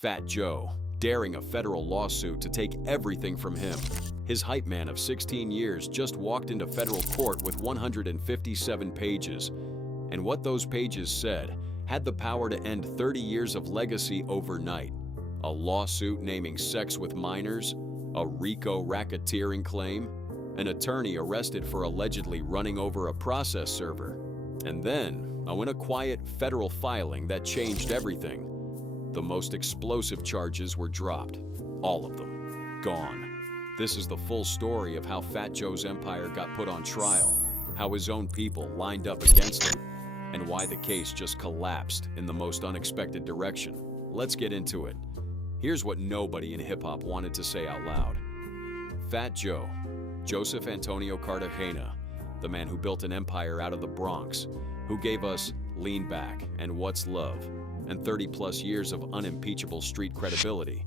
Fat Joe, daring a federal lawsuit to take everything from him. His hype man of 16 years just walked into federal court with 157 pages. And what those pages said had the power to end 30 years of legacy overnight. A lawsuit naming sex with minors, a RICO racketeering claim, an attorney arrested for allegedly running over a process server. And then, in a quiet federal filing that changed everything, the most explosive charges were dropped. All of them. Gone. This is the full story of how Fat Joe's empire got put on trial, how his own people lined up against him, and why the case just collapsed in the most unexpected direction. Let's get into it. Here's what nobody in hip-hop wanted to say out loud. Fat Joe, Joseph Antonio Cartagena, the man who built an empire out of the Bronx, who gave us Lean Back and What's Love, and 30-plus years of unimpeachable street credibility,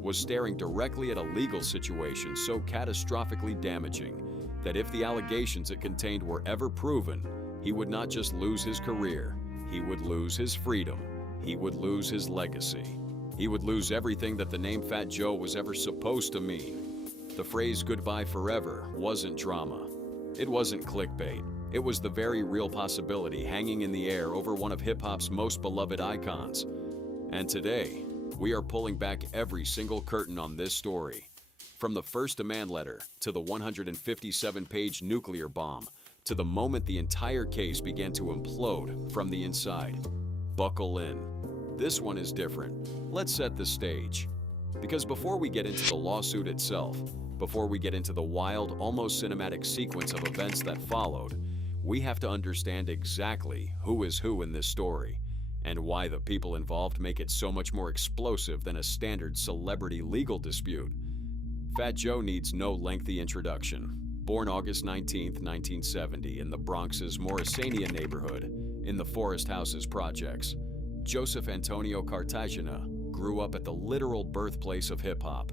was staring directly at a legal situation so catastrophically damaging that if the allegations it contained were ever proven, he would not just lose his career, he would lose his freedom, he would lose his legacy. He would lose everything that the name Fat Joe was ever supposed to mean. The phrase "goodbye forever" wasn't drama. It wasn't clickbait. It was the very real possibility hanging in the air over one of hip-hop's most beloved icons. And today, we are pulling back every single curtain on this story. From the first demand letter, to the 157-page nuclear bomb, to the moment the entire case began to implode from the inside. Buckle in. This one is different. Let's set the stage. Because before we get into the lawsuit itself, before we get into the wild, almost cinematic sequence of events that followed, we have to understand exactly who is who in this story, and why the people involved make it so much more explosive than a standard celebrity legal dispute. Fat Joe needs no lengthy introduction. Born August 19, 1970, in the Bronx's Morrisania neighborhood, in the Forest Houses projects, Joseph Antonio Cartagena grew up at the literal birthplace of hip-hop.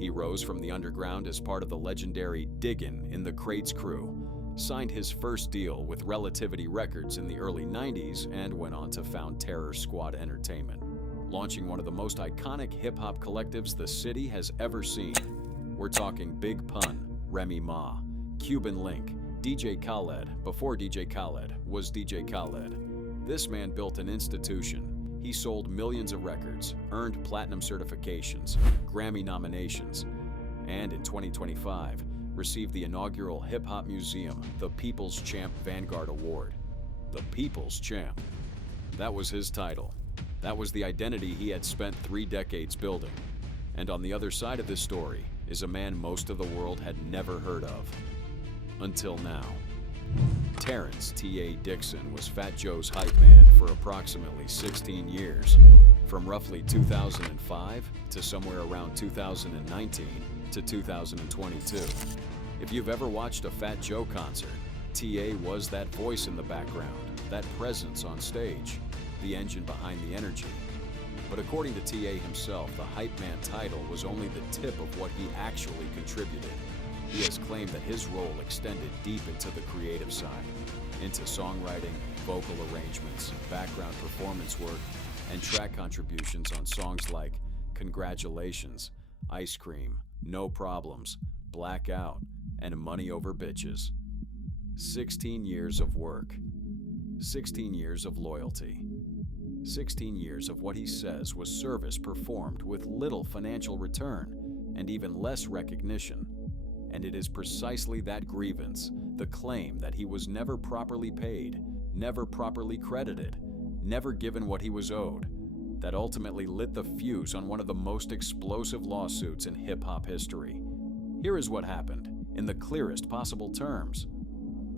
He rose from the underground as part of the legendary Diggin' in the Crates crew, signed his first deal with Relativity Records in the early 90s, and went on to found Terror Squad Entertainment, launching one of the most iconic hip-hop collectives the city has ever seen. We're talking Big Pun, Remy Ma, Cuban Link, DJ Khaled, before DJ Khaled was DJ Khaled. This man built an institution. He sold millions of records, earned platinum certifications, Grammy nominations, and in 2025, received the inaugural Hip Hop Museum, the People's Champ Vanguard Award. The People's Champ. That was his title. That was the identity he had spent 3 decades building. And on the other side of this story is a man most of the world had never heard of. Until now. Terrence T.A. Dixon was Fat Joe's hype man for approximately 16 years, from roughly 2005 to somewhere around 2019 to 2022. If you've ever watched a Fat Joe concert, T.A. was that voice in the background, that presence on stage, the engine behind the energy. But according to T.A. himself, the hype man title was only the tip of what he actually contributed. He has claimed that his role extended deep into the creative side, into songwriting, vocal arrangements, background performance work, and track contributions on songs like Congratulations, Ice Cream, No Problems, Blackout, and Money Over Bitches. 16 years of work. 16 years of loyalty. 16 years of what he says was service performed with little financial return and even less recognition. And it is precisely that grievance, the claim that he was never properly paid, never properly credited, never given what he was owed, that ultimately lit the fuse on one of the most explosive lawsuits in hip-hop history. Here is what happened, in the clearest possible terms.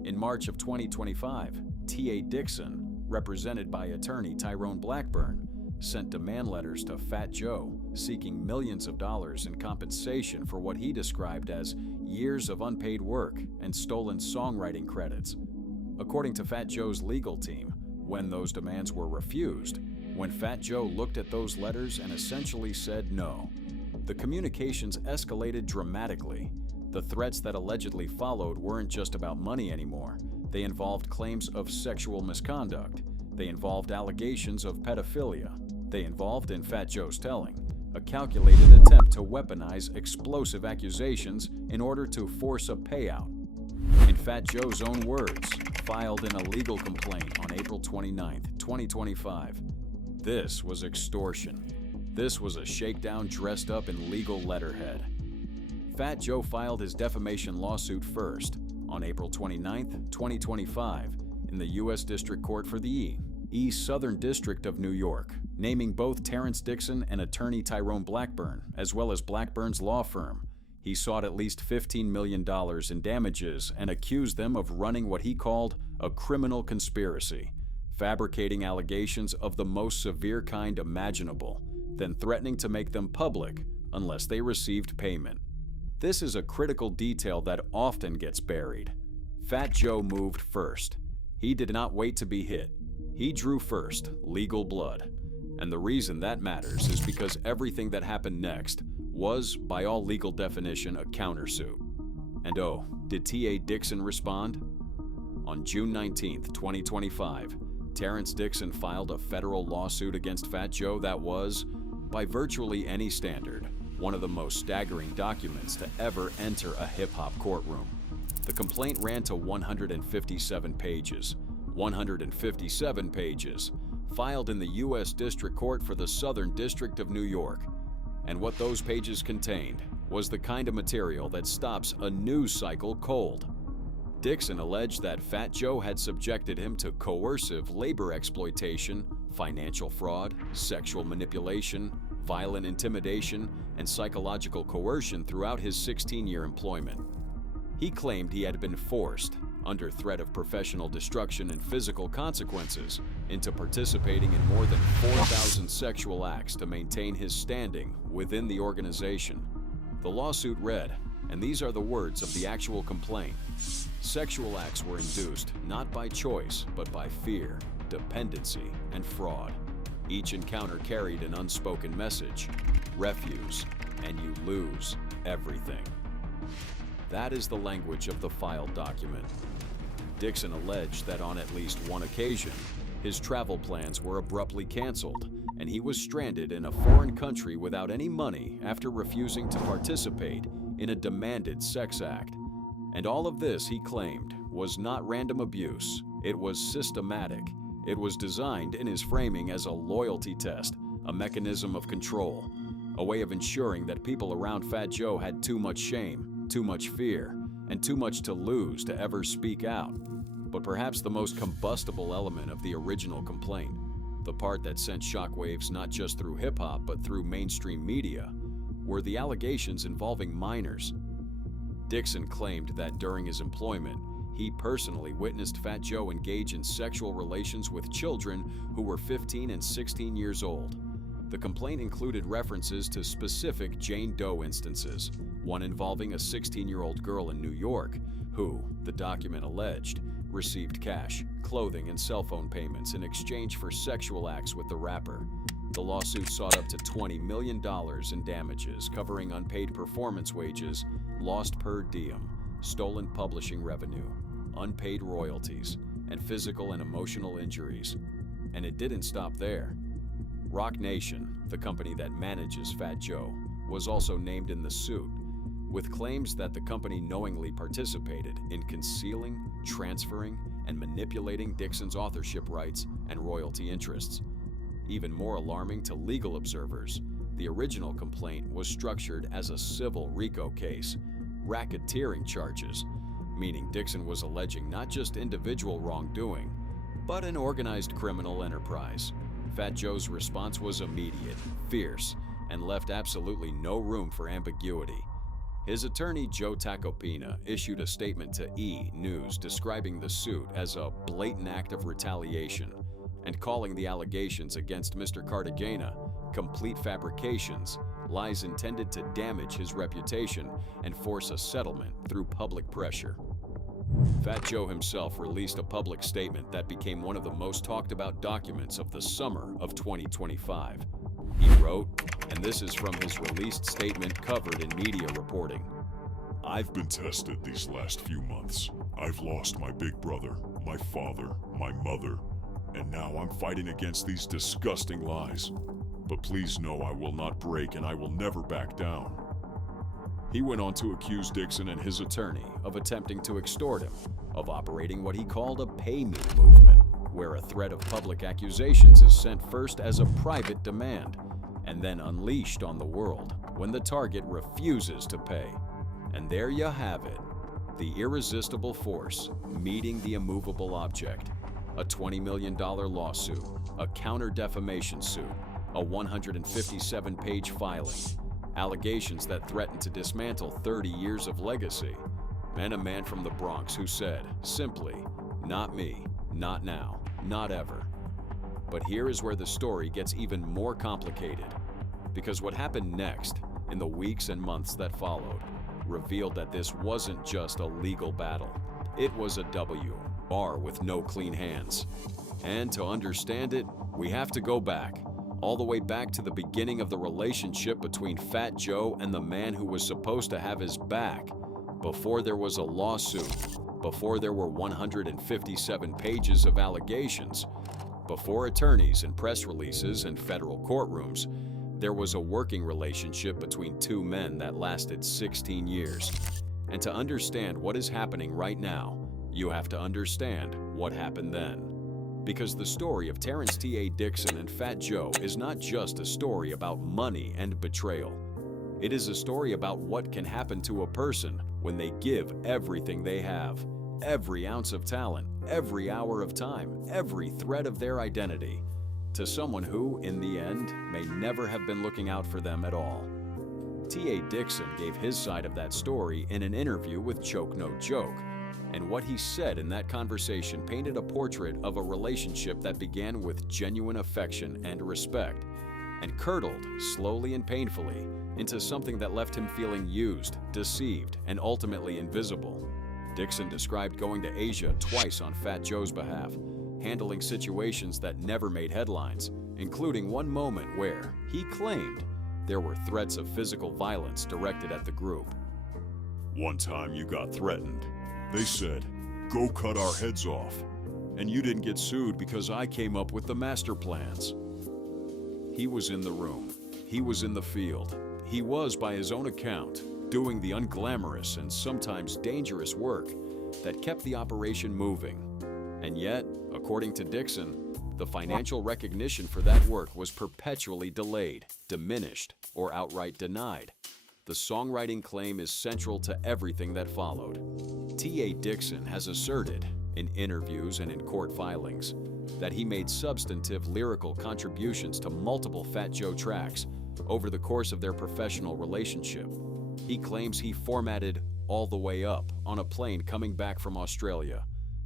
In March of 2025, T.A. Dixon, represented by attorney Tyrone Blackburn, sent demand letters to Fat Joe seeking millions of dollars in compensation for what he described as years of unpaid work and stolen songwriting credits. According to Fat Joe's legal team, when those demands were refused, when Fat Joe looked at those letters and essentially said no, the communications escalated dramatically. The threats that allegedly followed weren't just about money anymore. They involved claims of sexual misconduct. They involved allegations of pedophilia. They involved, in Fat Joe's telling, a calculated attempt to weaponize explosive accusations in order to force a payout. In Fat Joe's own words, filed in a legal complaint on April 29, 2025, this was extortion. This was a shakedown dressed up in legal letterhead. Fat Joe filed his defamation lawsuit first on April 29, 2025, in the U.S. District Court for the East Southern District of New York, naming both Terrence Dixon and attorney Tyrone Blackburn, as well as Blackburn's law firm. He sought at least $15 million in damages and accused them of running what he called a criminal conspiracy, fabricating allegations of the most severe kind imaginable, then threatening to make them public unless they received payment. This is a critical detail that often gets buried. Fat Joe moved first. He did not wait to be hit. He drew first, legal blood. And the reason that matters is because everything that happened next was, by all legal definition, a countersuit. And oh, did T.A. Dixon respond? On June 19, 2025, Terrence Dixon filed a federal lawsuit against Fat Joe that was, by virtually any standard, one of the most staggering documents to ever enter a hip-hop courtroom. The complaint ran to 157 pages. 157 pages, filed in the U.S. District Court for the Southern District of New York. And what those pages contained was the kind of material that stops a news cycle cold. Dixon alleged that Fat Joe had subjected him to coercive labor exploitation, financial fraud, sexual manipulation, violent intimidation, and psychological coercion throughout his 16-year employment. He claimed he had been forced, under threat of professional destruction and physical consequences, into participating in more than 4,000 sexual acts to maintain his standing within the organization. The lawsuit read, and these are the words of the actual complaint: sexual acts were induced not by choice, but by fear, dependency, and fraud. Each encounter carried an unspoken message: refuse, and you lose everything. That is the language of the filed document. Dixon alleged that on at least one occasion, his travel plans were abruptly canceled, and he was stranded in a foreign country without any money after refusing to participate in a demanded sex act. And all of this, he claimed, was not random abuse. It was systematic. It was designed in his framing as a loyalty test, a mechanism of control, a way of ensuring that people around Fat Joe had too much shame, too much fear, and too much to lose to ever speak out. But perhaps the most combustible element of the original complaint, the part that sent shockwaves not just through hip-hop but through mainstream media, were the allegations involving minors. Dixon claimed that during his employment, he personally witnessed Fat Joe engage in sexual relations with children who were 15 and 16 years old. The complaint included references to specific Jane Doe instances, one involving a 16-year-old girl in New York who, the document alleged, received cash, clothing, and cell phone payments in exchange for sexual acts with the rapper. The lawsuit sought up to $20 million in damages, covering unpaid performance wages, lost per diem, stolen publishing revenue, unpaid royalties, and physical and emotional injuries. And it didn't stop there. Roc Nation, the company that manages Fat Joe, was also named in the suit, with claims that the company knowingly participated in concealing, transferring, and manipulating Dixon's authorship rights and royalty interests. Even more alarming to legal observers, the original complaint was structured as a civil RICO case, racketeering charges, meaning Dixon was alleging not just individual wrongdoing, but an organized criminal enterprise. Fat Joe's response was immediate, fierce, and left absolutely no room for ambiguity. His attorney, Joe Tacopina, issued a statement to E! News describing the suit as a blatant act of retaliation and calling the allegations against Mr. Cartagena complete fabrications, lies intended to damage his reputation and force a settlement through public pressure. Fat Joe himself released a public statement that became one of the most talked about documents of the summer of 2025. He wrote, and this is from his released statement covered in media reporting: I've been tested these last few months. I've lost my big brother, my father, my mother, And now I'm fighting against these disgusting lies. But please know I will not break and I will never back down. He went on to accuse Dixon and his attorney of attempting to extort him, of operating what he called a pay-me movement, where a threat of public accusations is sent first as a private demand, and then unleashed on the world when the target refuses to pay. And there you have it, the irresistible force meeting the immovable object. A $20 million lawsuit, a counter-defamation suit, a 157-page filing, allegations that threaten to dismantle 30 years of legacy, and a man from the Bronx who said, simply, "Not me, not now, not ever." But here is where the story gets even more complicated, because what happened next, in the weeks and months that followed, revealed that this wasn't just a legal battle. It was a WR with no clean hands. And to understand it, we have to go back, all the way back to the beginning of the relationship between Fat Joe and the man who was supposed to have his back, before there was a lawsuit, before there were 157 pages of allegations, before attorneys and press releases and federal courtrooms. There was a working relationship between two men that lasted 16 years. And to understand what is happening right now, you have to understand what happened then. Because the story of Terrence T.A. Dixon and Fat Joe is not just a story about money and betrayal. It is a story about what can happen to a person when they give everything they have, every ounce of talent, every hour of time, every thread of their identity, to someone who, in the end, may never have been looking out for them at all. T.A. Dixon gave his side of that story in an interview with Choke No Joke, and what he said in that conversation painted a portrait of a relationship that began with genuine affection and respect, and curdled, slowly and painfully, into something that left him feeling used, deceived, and ultimately invisible. Dixon described going to Asia twice on Fat Joe's behalf, handling situations that never made headlines, including one moment where, he claimed, there were threats of physical violence directed at the group. One time you got threatened. They said, "Go cut our heads off." And you didn't get sued because I came up with the master plans. He was in the room. He was in the field. He was, by his own account, doing the unglamorous and sometimes dangerous work that kept the operation moving. And yet, according to Dixon, the financial recognition for that work was perpetually delayed, diminished, or outright denied. The songwriting claim is central to everything that followed. T.A. Dixon has asserted, in interviews and in court filings, that he made substantive lyrical contributions to multiple Fat Joe tracks over the course of their professional relationship. He claims he formatted "All the Way Up" on a plane coming back from Australia,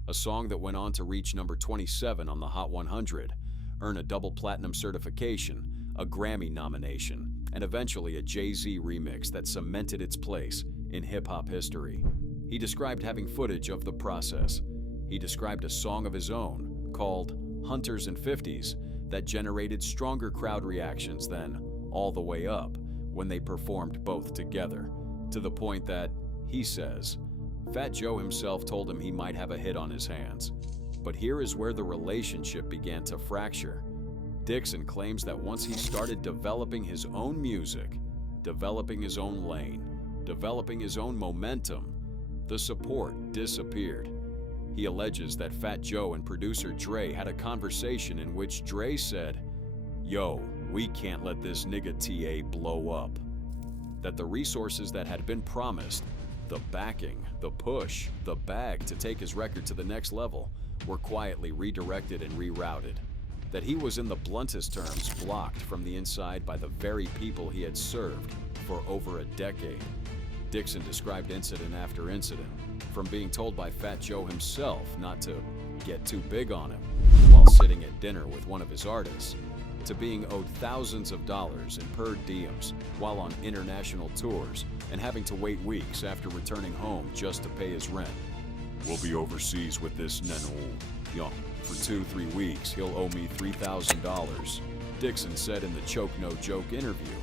a song that went on to reach number 27 on the Hot 100, earn a double platinum certification, a Grammy nomination, and eventually a Jay-Z remix that cemented its place in hip-hop history. He described having footage of the process. He described a song of his own, called Hunters and 50s, that generated stronger crowd reactions than All the Way Up when they performed both together, to the point that, he says, Fat Joe himself told him he might have a hit on his hands. But here is where the relationship began to fracture. Dixon claims that once he started developing his own music, developing his own lane, developing his own momentum, the support disappeared. He alleges that Fat Joe and producer Dre had a conversation in which Dre said, "Yo, we can't let this nigga TA blow up." That the resources that had been promised, the backing, the push, the bag to take his record to the next level, were quietly redirected and rerouted. That he was, in the bluntest terms, blocked from the inside by the very people he had served for over a decade. Dixon described incident after incident, from being told by Fat Joe himself not to get too big on him while sitting at dinner with one of his artists, to being owed thousands of dollars in per diems while on international tours and having to wait weeks after returning home just to pay his rent. "We'll be overseas with this Nenul. Yo, for 2-3 weeks, he'll owe me $3,000, Dixon said in the Choke No Joke interview.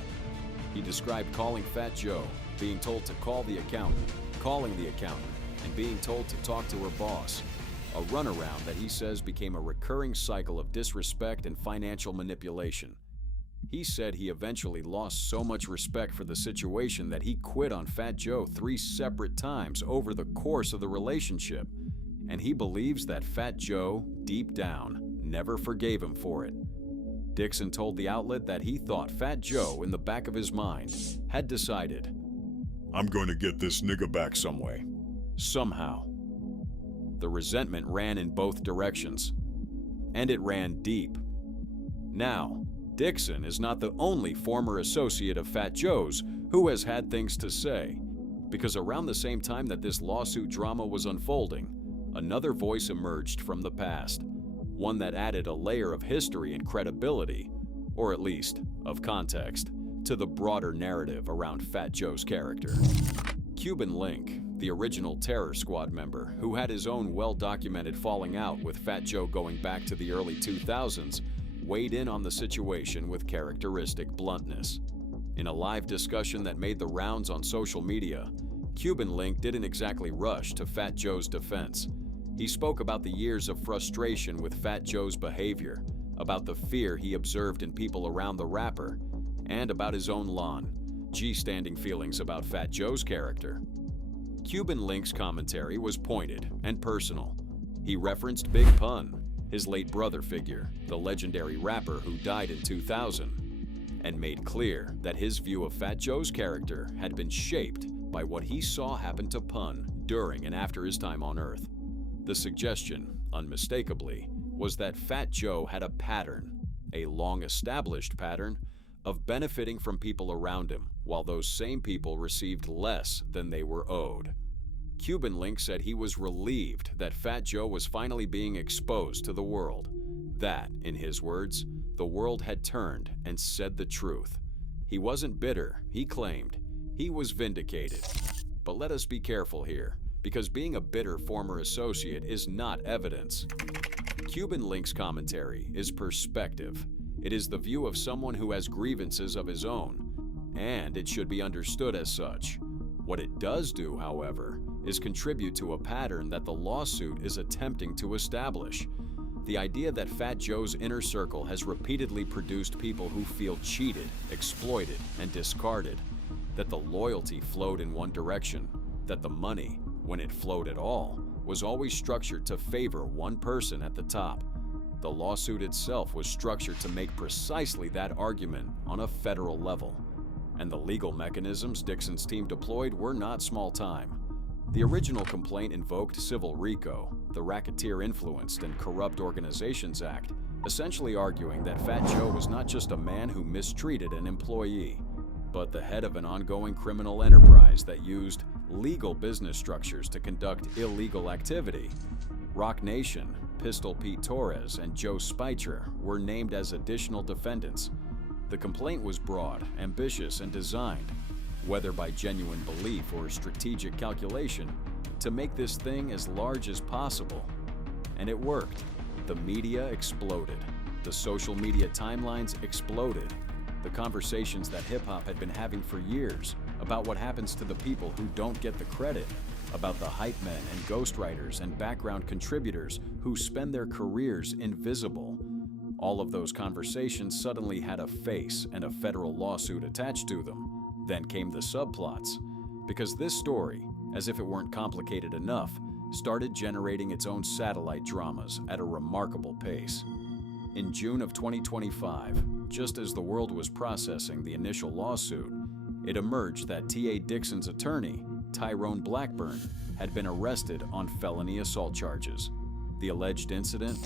He described calling Fat Joe, being told to call the accountant, calling the accountant, and being told to talk to her boss. a runaround that he says became a recurring cycle of disrespect and financial manipulation. He said he eventually lost so much respect for the situation that he quit on Fat Joe 3 separate times over the course of the relationship, and he believes that Fat Joe, deep down, never forgave him for it. Dixon told the outlet that he thought Fat Joe, in the back of his mind, had decided, I'm going to get this nigga back some way. Somehow. The resentment ran in both directions, and it ran deep. Now, Dixon is not the only former associate of Fat Joe's who has had things to say, because around the same time that this lawsuit drama was unfolding, another voice emerged from the past, one that added a layer of history and credibility, or at least of context, to the broader narrative around Fat Joe's character. Cuban Link, the original Terror Squad member who had his own well-documented falling out with Fat Joe going back to the early 2000s, weighed in on the situation with characteristic bluntness. In a live discussion that made the rounds on social media, Cuban Link didn't exactly rush to Fat Joe's defense. He spoke about the years of frustration with Fat Joe's behavior, about the fear he observed in people around the rapper, and about his own long-standing feelings about Fat Joe's character. Cuban Link's commentary was pointed and personal. He referenced Big Pun, his late brother figure, the legendary rapper who died in 2000, and made clear that his view of Fat Joe's character had been shaped by what he saw happen to Pun during and after his time on Earth. The suggestion, unmistakably, was that Fat Joe had a pattern, a long-established pattern, of benefiting from people around him, while those same people received less than they were owed. Cuban Link said he was relieved that Fat Joe was finally being exposed to the world. That, in his words, the world had turned and said the truth. He wasn't bitter, he claimed. He was vindicated. But let us be careful here, because being a bitter former associate is not evidence. Cuban Link's commentary is perspective. It is the view of someone who has grievances of his own, and it should be understood as such. What it does do, however, is contribute to a pattern that the lawsuit is attempting to establish. The idea that Fat Joe's inner circle has repeatedly produced people who feel cheated, exploited, and discarded, that the loyalty flowed in one direction, that the money, when it flowed at all, was always structured to favor one person at the top. The lawsuit itself was structured to make precisely that argument on a federal level. And the legal mechanisms Dixon's team deployed were not small time. The original complaint invoked Civil RICO, the Racketeer-Influenced and Corrupt Organizations Act, essentially arguing that Fat Joe was not just a man who mistreated an employee, but the head of an ongoing criminal enterprise that used legal business structures to conduct illegal activity. Roc Nation, Pistol Pete Torres, and Joe Spicer were named as additional defendants. The complaint was broad, ambitious, and designed, whether by genuine belief or strategic calculation, to make this thing as large as possible. And it worked. The media exploded. The social media timelines exploded. The conversations that hip-hop had been having for years about what happens to the people who don't get the credit, about the hype men and ghostwriters and background contributors who spend their careers invisible. All of those conversations suddenly had a face and a federal lawsuit attached to them. Then came the subplots, because this story, as if it weren't complicated enough, started generating its own satellite dramas at a remarkable pace. In June of 2025, just as the world was processing the initial lawsuit, it emerged that T.A. Dixon's attorney, Tyrone Blackburn, had been arrested on felony assault charges. The alleged incident?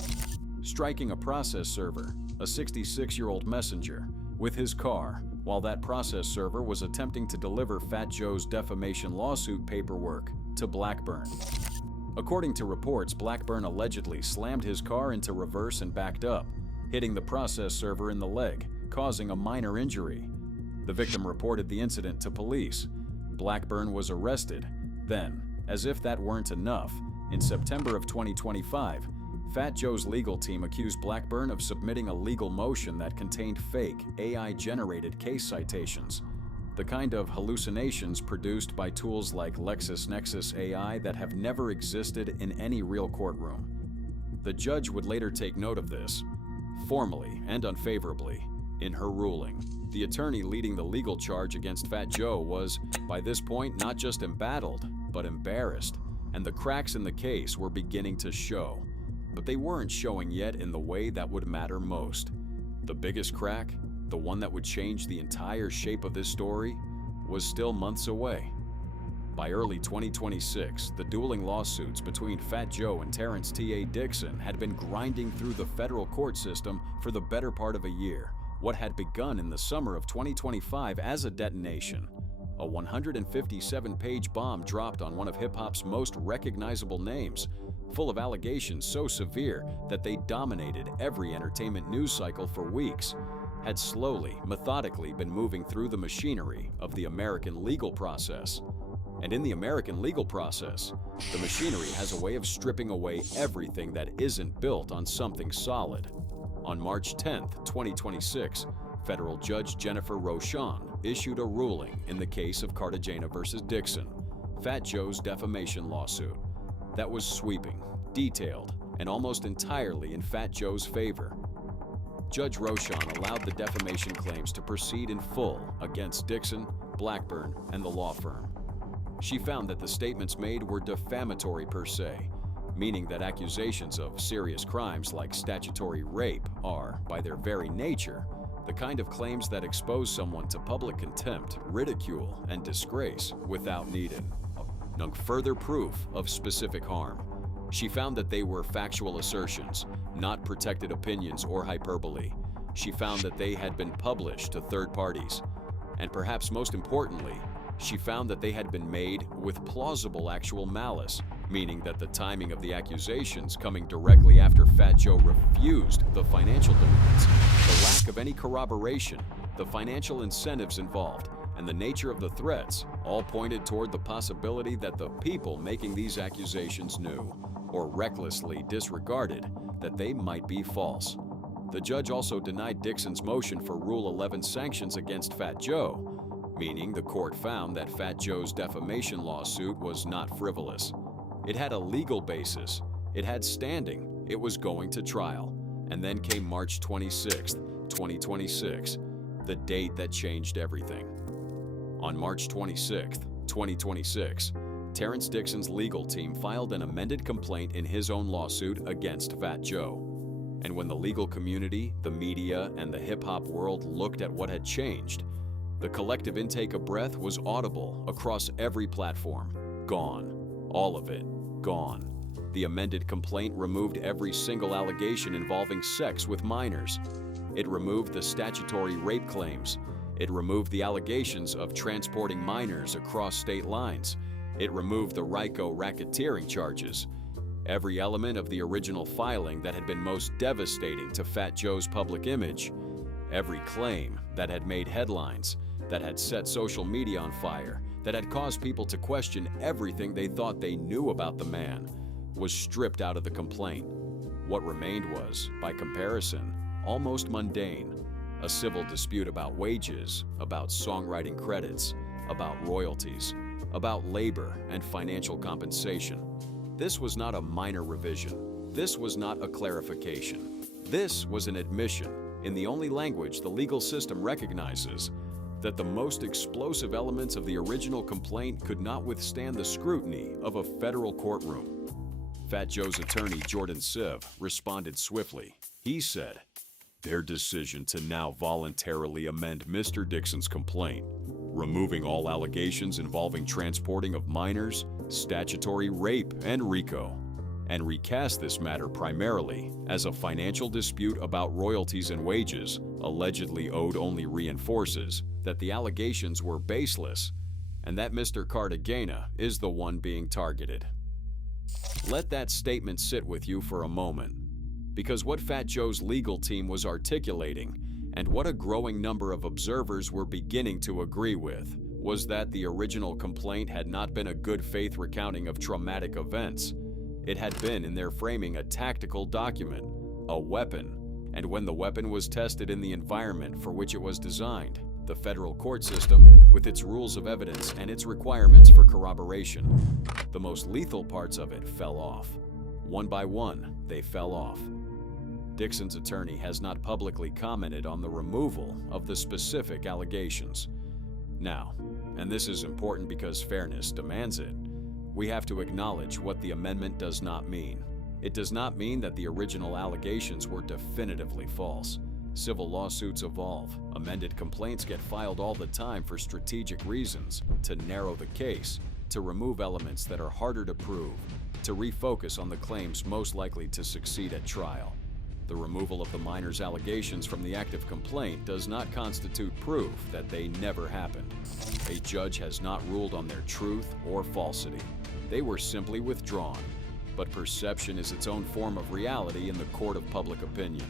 Striking a process server, a 66-year-old messenger, with his car while that process server was attempting to deliver Fat Joe's defamation lawsuit paperwork to Blackburn. According to reports, Blackburn allegedly slammed his car into reverse and backed up, hitting the process server in the leg, causing a minor injury. The victim reported the incident to police. Blackburn was arrested. Then, as if that weren't enough, in September of 2025, Fat Joe's legal team accused Blackburn of submitting a legal motion that contained fake, AI-generated case citations, the kind of hallucinations produced by tools like LexisNexis AI that have never existed in any real courtroom. The judge would later take note of this, formally and unfavorably, in her ruling. The attorney leading the legal charge against Fat Joe was, by this point, not just embattled, but embarrassed, and the cracks in the case were beginning to show. But they weren't showing yet in the way that would matter most. The biggest crack, the one that would change the entire shape of this story, was still months away. By early 2026, the dueling lawsuits between Fat Joe and Terrence T.A. Dixon had been grinding through the federal court system for the better part of a year. What had begun in the summer of 2025 as a detonation, a 157-page bomb dropped on one of hip-hop's most recognizable names, full of allegations so severe that they dominated every entertainment news cycle for weeks, had slowly, methodically been moving through the machinery of the American legal process. And in the American legal process, the machinery has a way of stripping away everything that isn't built on something solid. On March 10, 2026, federal judge Jennifer Rochon issued a ruling in the case of Cartagena versus Dixon, Fat Joe's defamation lawsuit, that was sweeping, detailed, and almost entirely in Fat Joe's favor. Judge Rochon allowed the defamation claims to proceed in full against Dixon, Blackburn, and the law firm. She found that the statements made were defamatory per se, meaning that accusations of serious crimes like statutory rape are, by their very nature, the kind of claims that expose someone to public contempt, ridicule, and disgrace without needing further proof of specific harm. She found that they were factual assertions, not protected opinions or hyperbole. She found that they had been published to third parties. And perhaps most importantly, she found that they had been made with plausible actual malice, meaning that the timing of the accusations coming directly after Fat Joe refused the financial demands, the lack of any corroboration, the financial incentives involved, and the nature of the threats all pointed toward the possibility that the people making these accusations knew, or recklessly disregarded, that they might be false. The judge also denied Dixon's motion for Rule 11 sanctions against Fat Joe, meaning the court found that Fat Joe's defamation lawsuit was not frivolous. It had a legal basis, it had standing, it was going to trial. And then came March 26, 2026, the date that changed everything. On March 26, 2026, Terrence Dixon's legal team filed an amended complaint in his own lawsuit against Fat Joe. And when the legal community, the media, and the hip-hop world looked at what had changed, the collective intake of breath was audible across every platform. Gone. All of it. Gone. The amended complaint removed every single allegation involving sex with minors. It removed the statutory rape claims. It removed the allegations of transporting minors across state lines. It removed the RICO racketeering charges. Every element of the original filing that had been most devastating to Fat Joe's public image. Every claim that had made headlines, that had set social media on fire, that had caused people to question everything they thought they knew about the man, was stripped out of the complaint. What remained was, by comparison, almost mundane. A civil dispute about wages, about songwriting credits, about royalties, about labor and financial compensation. This was not a minor revision. This was not a clarification. This was an admission, in the only language the legal system recognizes, that the most explosive elements of the original complaint could not withstand the scrutiny of a federal courtroom. Fat Joe's attorney, Jordan Siv, responded swiftly. He said, "Their decision to now voluntarily amend Mr. Dixon's complaint, removing all allegations involving transporting of minors, statutory rape, and RICO, and recast this matter primarily as a financial dispute about royalties and wages allegedly owed, only reinforces that the allegations were baseless and that Mr. Cartagena is the one being targeted." Let that statement sit with you for a moment, because what Fat Joe's legal team was articulating, and what a growing number of observers were beginning to agree with, was that the original complaint had not been a good faith recounting of traumatic events. It had been, in their framing, a tactical document, a weapon, and when the weapon was tested in the environment for which it was designed, the federal court system, with its rules of evidence and its requirements for corroboration, the most lethal parts of it fell off. One by one, they fell off. Dixon's attorney has not publicly commented on the removal of the specific allegations. Now, and this is important because fairness demands it, we have to acknowledge what the amendment does not mean. It does not mean that the original allegations were definitively false. Civil lawsuits evolve. Amended complaints get filed all the time for strategic reasons, to narrow the case, to remove elements that are harder to prove, to refocus on the claims most likely to succeed at trial. The removal of the minor's allegations from the active complaint does not constitute proof that they never happened. A judge has not ruled on their truth or falsity. They were simply withdrawn. But perception is its own form of reality in the court of public opinion.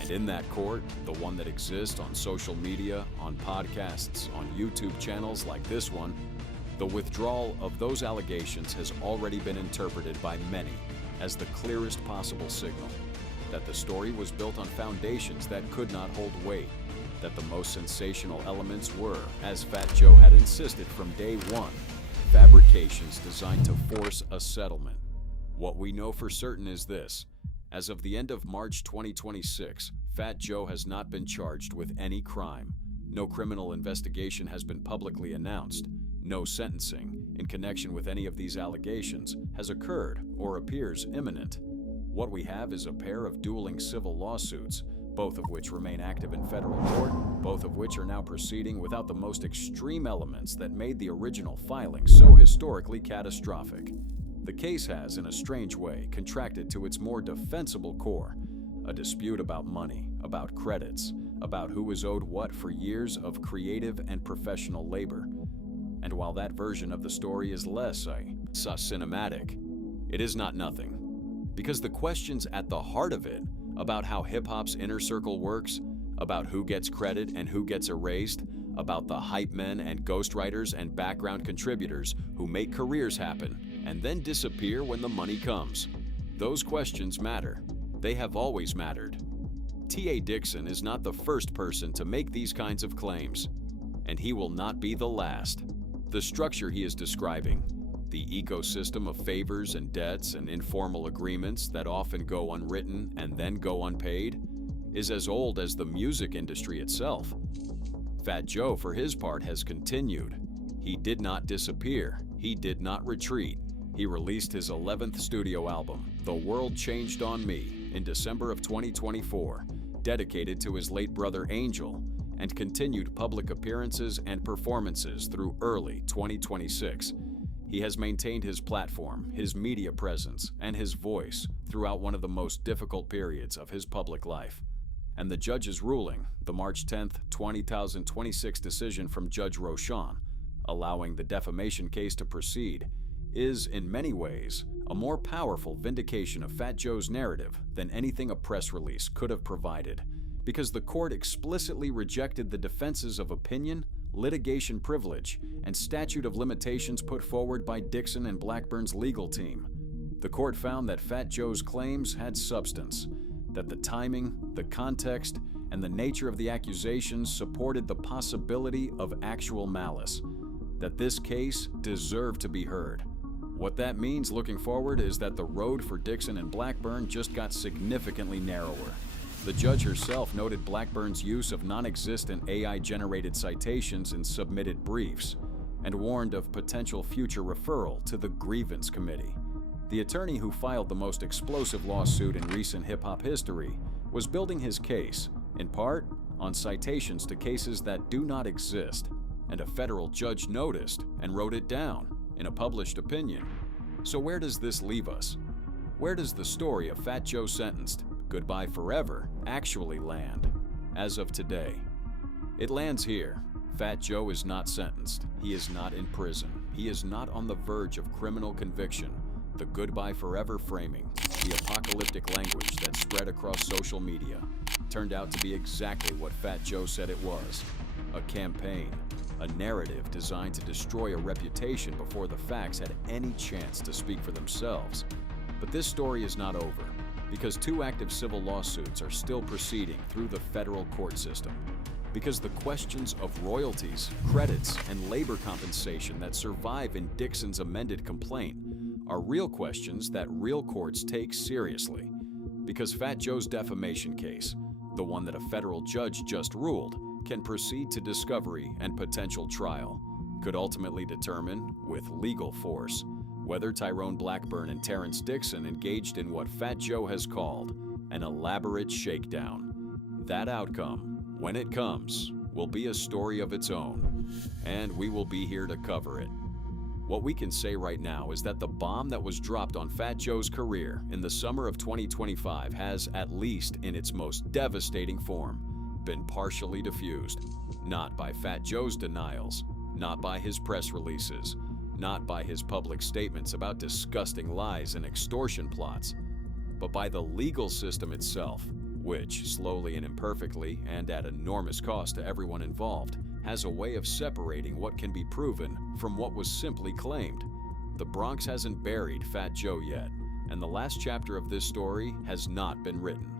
And in that court, the one that exists on social media, on podcasts, on YouTube channels like this one, the withdrawal of those allegations has already been interpreted by many as the clearest possible signal that the story was built on foundations that could not hold weight, that the most sensational elements were, as Fat Joe had insisted from day one, fabrications designed to force a settlement. What we know for certain is this: as of the end of March 2026, Fat Joe has not been charged with any crime. No criminal investigation has been publicly announced. No sentencing, in connection with any of these allegations, has occurred or appears imminent. What we have is a pair of dueling civil lawsuits, both of which remain active in federal court, both of which are now proceeding without the most extreme elements that made the original filing so historically catastrophic. The case has, in a strange way, contracted to its more defensible core, a dispute about money, about credits, about who is owed what for years of creative and professional labor. And while that version of the story is less cinematic, it is not nothing. Because the questions at the heart of it, about how hip-hop's inner circle works, about who gets credit and who gets erased, about the hype men and ghostwriters and background contributors who make careers happen and then disappear when the money comes. Those questions matter. They have always mattered. T.A. Dixon is not the first person to make these kinds of claims, and he will not be the last. The structure he is describing, the ecosystem of favors and debts and informal agreements that often go unwritten and then go unpaid, is as old as the music industry itself. Fat Joe, for his part, has continued. He did not disappear. He did not retreat. He released his 11th studio album, The World Changed on Me, in December of 2024, dedicated to his late brother Angel, and continued public appearances and performances through early 2026. He has maintained his platform, his media presence, and his voice throughout one of the most difficult periods of his public life. And the judge's ruling, the March 10, 2026 decision from Judge Roshan, allowing the defamation case to proceed, is, in many ways, a more powerful vindication of Fat Joe's narrative than anything a press release could have provided, because the court explicitly rejected the defenses of opinion, litigation privilege, and statute of limitations put forward by Dixon and Blackburn's legal team. The court found that Fat Joe's claims had substance, that the timing, the context, and the nature of the accusations supported the possibility of actual malice, that this case deserved to be heard. What that means looking forward is that the road for Dixon and Blackburn just got significantly narrower. The judge herself noted Blackburn's use of non-existent AI-generated citations in submitted briefs and warned of potential future referral to the Grievance Committee. The attorney who filed the most explosive lawsuit in recent hip-hop history was building his case, in part, on citations to cases that do not exist, and a federal judge noticed and wrote it down in a published opinion. So where does this leave us? Where does the story of Fat Joe sentenced, goodbye forever, actually land, as of today? It lands here. Fat Joe is not sentenced. He is not in prison. He is not on the verge of criminal conviction. The goodbye forever framing, the apocalyptic language that spread across social media, turned out to be exactly what Fat Joe said it was: a campaign, a narrative designed to destroy a reputation before the facts had any chance to speak for themselves. But this story is not over, because 2 active civil lawsuits are still proceeding through the federal court system. Because the questions of royalties, credits, and labor compensation that survive in Dixon's amended complaint are real questions that real courts take seriously. Because Fat Joe's defamation case, the one that a federal judge just ruled, can proceed to discovery and potential trial, could ultimately determine, with legal force, whether Tyrone Blackburn and Terrence Dixon engaged in what Fat Joe has called an elaborate shakedown. That outcome, when it comes, will be a story of its own, and we will be here to cover it. What we can say right now is that the bomb that was dropped on Fat Joe's career in the summer of 2025 has, at least in its most devastating form, been partially diffused. Not by Fat Joe's denials, not by his press releases, not by his public statements about disgusting lies and extortion plots, but by the legal system itself, which, slowly and imperfectly, and at enormous cost to everyone involved, has a way of separating what can be proven from what was simply claimed. The Bronx hasn't buried Fat Joe yet, and the last chapter of this story has not been written.